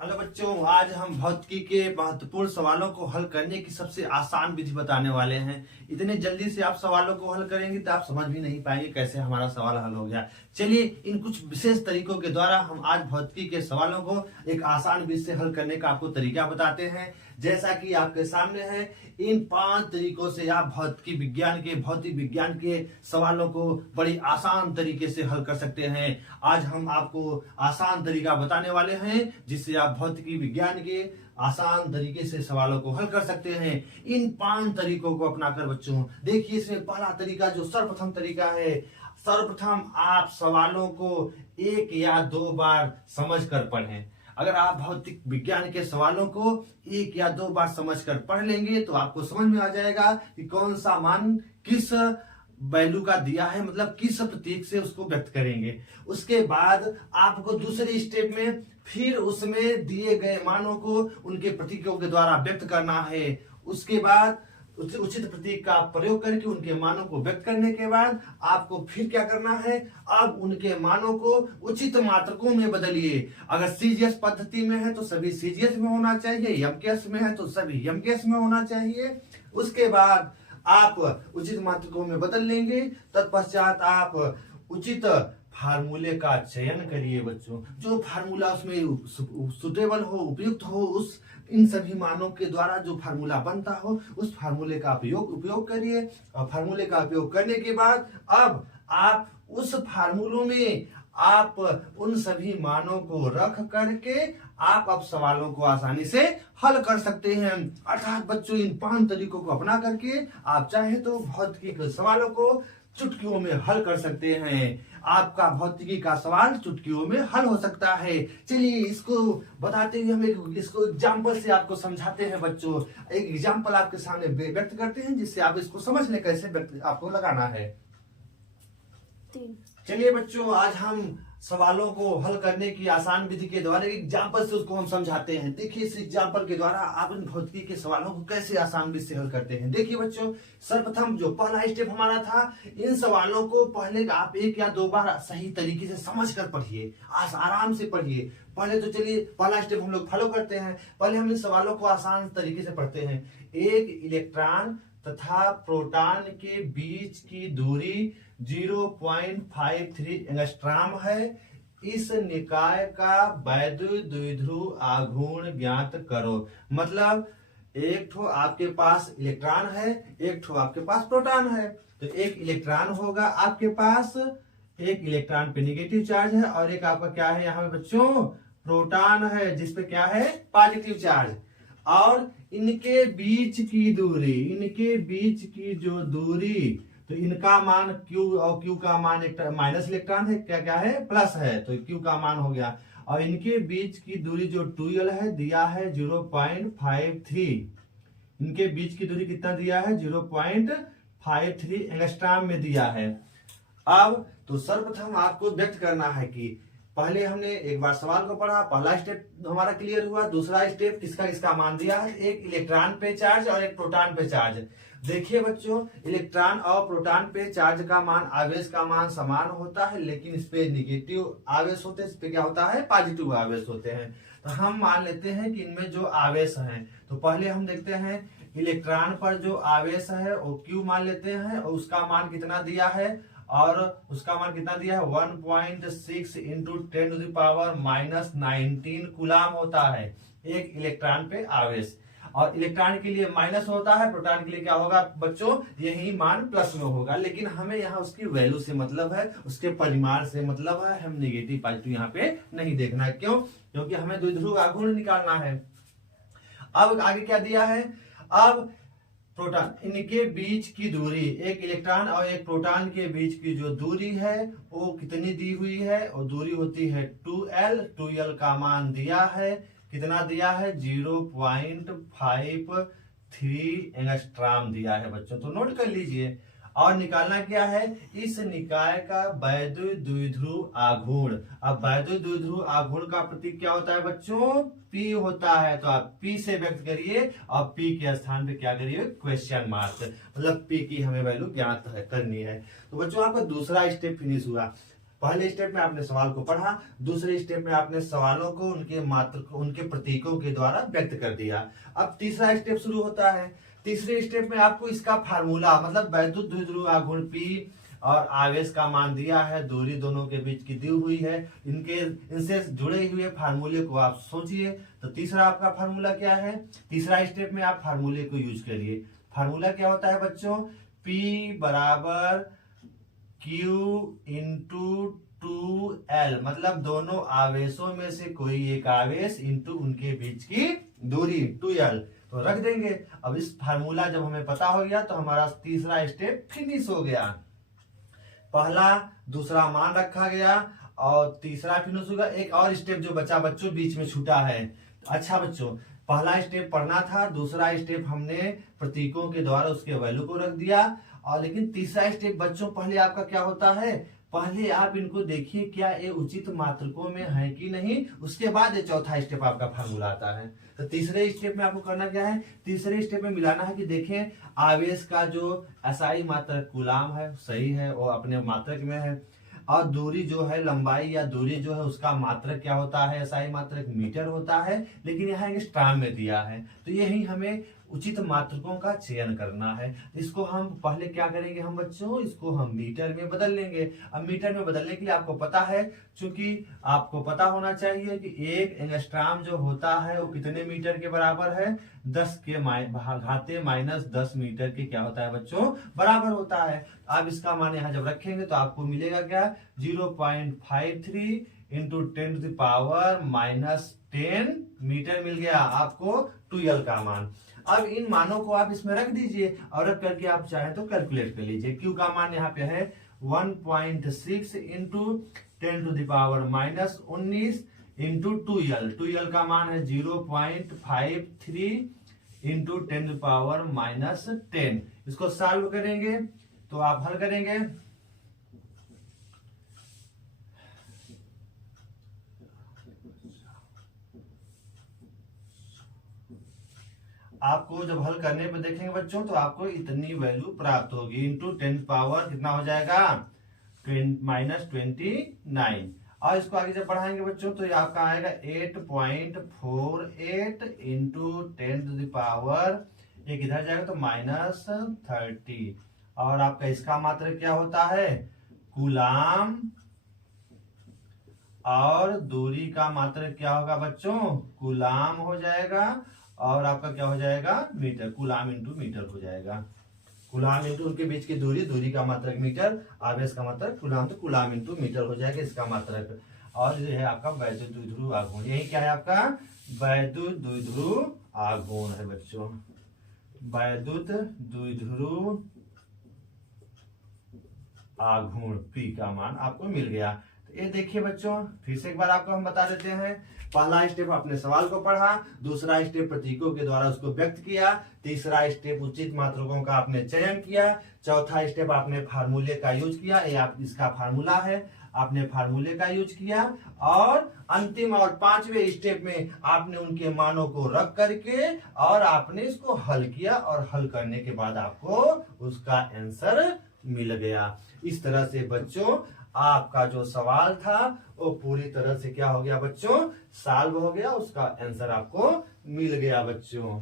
Hello बच्चों, आज हम भौतिकी के महत्वपूर्ण सवालों को हल करने की सबसे आसान विधि बताने वाले हैं। इतने जल्दी से आप सवालों को हल करेंगे तो आप समझ भी नहीं पाएंगे कैसे हमारा सवाल हल हो गया। चलिए, इन कुछ विशेष तरीकों के द्वारा हम आज भौतिकी के सवालों को एक आसान विधि से हल करने का आपको तरीका बताते हैं। जैसा कि आपके सामने है, इन 5 तरीकों से आप भौतिक विज्ञान के सवालों को बड़ी आसान तरीके से हल कर सकते हैं। आज हम आपको आसान तरीका बताने वाले हैं जिससे आप भौतिकी विज्ञान के आसान तरीके से सवालों को हल कर सकते हैं। इन 5 तरीकों को अपनाकर बच्चों, देखिए इसमें पहला तरीका जो सर्वप्रथम तरीका है, सर्वप्रथम आप सवालों को 1 या 2 बार समझ कर पढ़ें। अगर आप भौतिक विज्ञान के सवालों को 1 या 2 बार समझकर पढ़ लेंगे तो आपको समझ में आ जाएगा कि कौन सा मान किस वैल्यू का दिया है, मतलब किस प्रतीक से उसको व्यक्त करेंगे। उसके बाद आपको दूसरे स्टेप में फिर उसमें दिए गए मानों को उनके प्रतीकों के द्वारा व्यक्त करना है। उसके बाद उचित प्रतीक का प्रयोग करके उनके मानों को व्यक्त करने के बाद आपको फिर क्या करना है, अब उनके मानों को उचित मात्रकों में बदलिए। अगर सीजीएस पद्धति में है तो सभी सीजीएस में होना चाहिए, एमकेएस में है तो सभी एमकेएस में होना चाहिए। उसके बाद आप उचित मात्रकों में बदल लेंगे, तत्पश्चात आप उचित फार्मूले का चयन करिए बच्चों। जो फार्मूला उसमें सुटेबल हो, उपयुक्त हो, उस इन सभी मानों के द्वारा जो फार्मूला बनता हो उस फार्मूले का उपयोग करिए। और फार्मूले का उपयोग करने के बाद अब आप उस फार्मूलों में आप उन सभी मानों को रख करके आप अब सवालों को आसानी से हल कर सकते हैं। अर्थात बच्चों, इन 5 तरीकों को अपना करके आप चाहे तो भौतिकी के सवालों को चुटकियों में हल कर सकते हैं। आपका भौतिकी का सवाल चुटकियों में हल हो सकता है। चलिए, इसको बताते हुए हम इसको एग्जाम्पल से आपको समझाते हैं बच्चों। एक एग्जाम्पल आपके सामने व्यक्त करते हैं जिससे आप इसको समझ लें कैसे आपको लगाना है। चलिए बच्चों, आज हम सवालों को हल करने की आसान विधि के द्वारा एग्जाम्पल से उसको हम समझाते हैं। देखिए, इस एग्जाम्पल के द्वारा आप इन भौतिकी के सवालों को कैसे आसान विधि से हल करते हैं। देखिए बच्चों, सर्वप्रथम जो पहला स्टेप हमारा था, इन सवालों को पहले आप 1 या 2 बार सही तरीके से समझ कर पढ़िए, आराम से पढ़िए। पहले तो चलिए पहला स्टेप हम लोग फॉलो करते हैं। पहले हम इन सवालों को आसान तरीके से पढ़ते हैं। एक इलेक्ट्रॉन तथा प्रोटॉन के बीच की दूरी 0.53 एंगस्ट्रॉम है। इस निकाय का वैद्युत द्विध्रुव आघूर्ण ज्ञात करो। मतलब एक ठो आपके पास इलेक्ट्रॉन है, एक ठो आपके पास प्रोटॉन है। तो एक इलेक्ट्रॉन होगा आपके पास, एक इलेक्ट्रॉन पे नेगेटिव चार्ज है और एक आपका क्या है यहाँ पे बच्चों, प्रोटॉन है जिसपे क्या है, पॉजिटिव चार्ज। और इनके बीच की जो दूरी, तो इनका मान Q और Q का मान एक माइनस इलेक्ट्रॉन है, क्या है, प्लस है, तो Q का मान हो गया। और इनके बीच की दूरी जो 2L है दिया है 0.53। इनके बीच की दूरी कितना दिया है, 0.53 एंगस्ट्रॉम में दिया है। अब तो सर्वप्रथम आपको व्यक्त करना है कि पहले हमने एक बार सवाल को पढ़ा, पहला स्टेप हमारा क्लियर हुआ। दूसरा स्टेप किसका मान दिया है, एक इलेक्ट्रॉन पे चार्ज और एक प्रोटॉन पे चार्ज। देखिए बच्चों, इलेक्ट्रॉन और प्रोटॉन पे चार्ज का मान, आवेश का मान समान होता है, लेकिन इस पे निगेटिव आवेश होते हैं, इस पे क्या होता है, पॉजिटिव आवेश होते हैं। तो हम मान लेते हैं कि इनमें जो आवेश है, तो पहले हम देखते हैं इलेक्ट्रॉन पर जो आवेश है वो Q मान लेते हैं और उसका मान कितना दिया है, और उसका मान कितना दिया है, 1.6 इंटू 10⁻⁻19 कूलाम होता है एक इलेक्ट्रॉन पे आवेश। और इलेक्ट्रॉन के लिए माइनस होता है, प्रोटॉन के लिए क्या होगा बच्चों, यही मान प्लस में होगा। लेकिन हमें यहाँ उसकी वैल्यू से मतलब है, उसके परिमाण से मतलब है, हम नेगेटिव पॉजिटिव यहाँ पे नहीं देखना है। क्यों? क्योंकि हमें द्विध्रुव आघूर्ण निकालना है। अब आगे क्या दिया है, अब प्रोटॉन, इनके बीच की दूरी, एक इलेक्ट्रॉन और एक प्रोटॉन के बीच की जो दूरी है वो कितनी दी हुई है, और दूरी होती है 2L। 2L का मान दिया है, कितना दिया है, 0.53 एंगस्ट्रॉम दिया है बच्चों, तो नोट कर लीजिए। और निकालना क्या है, इस निकाय का वैद्युत द्विध्रुव आघूर्ण। अब वैद्युत द्विध्रुव आघूर्ण का प्रतीक क्या होता है बच्चों, P होता है। तो आप P से व्यक्त करिए और P के स्थान पे क्या करिए, क्वेश्चन मार्क, मतलब P की हमें वैल्यू ज्ञात करनी है। तो बच्चों आपका दूसरा स्टेप फिनिश हुआ। पहले स्टेप में आपने सवाल को पढ़ा, दूसरे स्टेप में आपने सवालों को उनके प्रतीकों के द्वारा व्यक्त कर दिया। अब तीसरा स्टेप शुरू होता है। तीसरे स्टेप में आपको इसका फार्मूला मतलब वैद्युत द्विध्रुव आघूर्ण P और आवेश का मान दिया है, दूरी दोनों के बीच की दी हुई है, इनसे जुड़े हुए फार्मूले को आप सोचिए। तो तीसरा आपका फार्मूला क्या है? तीसरा स्टेप में आप फार्मूले को यूज करिए। फार्मूला क्या होता है बच्चों? P बराबर Q इंटू 2L, मतलब दोनों आवेशों में से कोई एक आवेश इंटू उनके बीच की दूरी 2L तो रख देंगे। अब इस फार्मूला जब हमें पता हो गया तो हमारा तीसरा स्टेप फिनिश हो गया। पहला दूसरा मान रखा गया और तीसरा फिनिश होगा। एक और स्टेप जो बचा बच्चों बीच में छूटा है। अच्छा बच्चों, पहला स्टेप पढ़ना था, दूसरा स्टेप हमने प्रतीकों के द्वारा उसके वैल्यू को रख दिया, और लेकिन तीसरा स्टेप बच्चों पहले आपका क्या होता है? पहले आप इनको देखिए क्या ये उचित मात्रकों में है कि नहीं, उसके बाद ये चौथा स्टेप आपका फार्मूला आता है। तो तीसरे स्टेप में आपको करना क्या है? तीसरे स्टेप में मिलाना है कि देखें आवेश का जो एसआई मात्रक कूलाम है सही है, वो अपने मात्रक में है, और दूरी जो है लंबाई या दूरी जो है उसका मात्रक क्या होता है? एसआई मात्रक मीटर होता है, लेकिन यहाँ एक स्ट्राम में दिया है। तो यही हमें उचित मात्रकों का चयन करना है। इसको हम पहले क्या करेंगे हम बच्चों? इसको हम मीटर में बदल लेंगे। अब मीटर में बदलने के लिए आपको पता है, चूंकि आपको पता होना चाहिए कि एक एंगस्ट्राम जो होता है वो कितने मीटर के बराबर है? 10 के घाते -10 मीटर के क्या होता है बच्चों? बराबर होता है। आप इसका मान यहाँ जब रखेंगे तो आपको मिलेगा क्या? 0.53 इंटू 10⁻⁻10 मीटर मिल गया आपको 2L का मान। अब इन मानों को आप इसमें रख दीजिए और रख करके आप चाहें तो कैलकुलेट कर लीजिए। Q का मान यहाँ पे है 1.6 इंटू 10⁻⁻19 इंटू 2L। 2L का मान है 0.53 इंटू 10⁻⁻10। इसको सॉल्व करेंगे तो आप हल करेंगे आपको जब हल करने पे देखेंगे बच्चों तो आपको इतनी वैल्यू प्राप्त होगी इंटू 10 पावर कितना हो जाएगा? -29। और इसको आगे जब बढ़ाएंगे बच्चों तो ये आपका आएगा 8.48 इंटू 10⁻, एक इधर जाएगा तो -30। और आपका इसका मात्रक क्या होता है? कूलाम। और दूरी का मात्रक क्या होगा बच्चों? कूलाम हो जाएगा। और आपका क्या हो जाएगा? मीटर। कूलाम इंटू मीटर हो जाएगा। कूलाम इंटू उनके बीच की दूरी, दूरी का मात्रक मीटर, आवेश का मात्रक कूलाम, तो कूलाम इंटू मीटर हो जाएगा इसका मात्रक। और ये है आपका वैद्युत द्विध्रुव आघूर्ण। यही क्या है आपका? वैद्युत द्विध्रुव आघूर्ण है बच्चों। वैद्युत द्विध्रुव आघूर्ण P का मान आपको मिल गया। तो ये देखिए बच्चों, फिर से एक बार आपको हम बता देते हैं। पहला स्टेप आपने सवाल को पढ़ा, दूसरा स्टेप प्रतीकों के द्वारा उसको व्यक्त किया, तीसरा स्टेप उचित मात्रकों का आपने चयन किया, चौथा स्टेप आपने फार्मूले का यूज किया, ये आप इसका फार्मूला है, आपने फार्मूले का यूज किया, और अंतिम और पांचवें स्टेप में आपने उनके मानों को रख करके और आपने इसको हल किया, और हल करने के बाद आपको उसका आंसर मिल गया। इस तरह से बच्चों आपका जो सवाल था वो पूरी तरह से क्या हो गया बच्चों? सॉल्व हो गया, उसका आंसर आपको मिल गया बच्चों।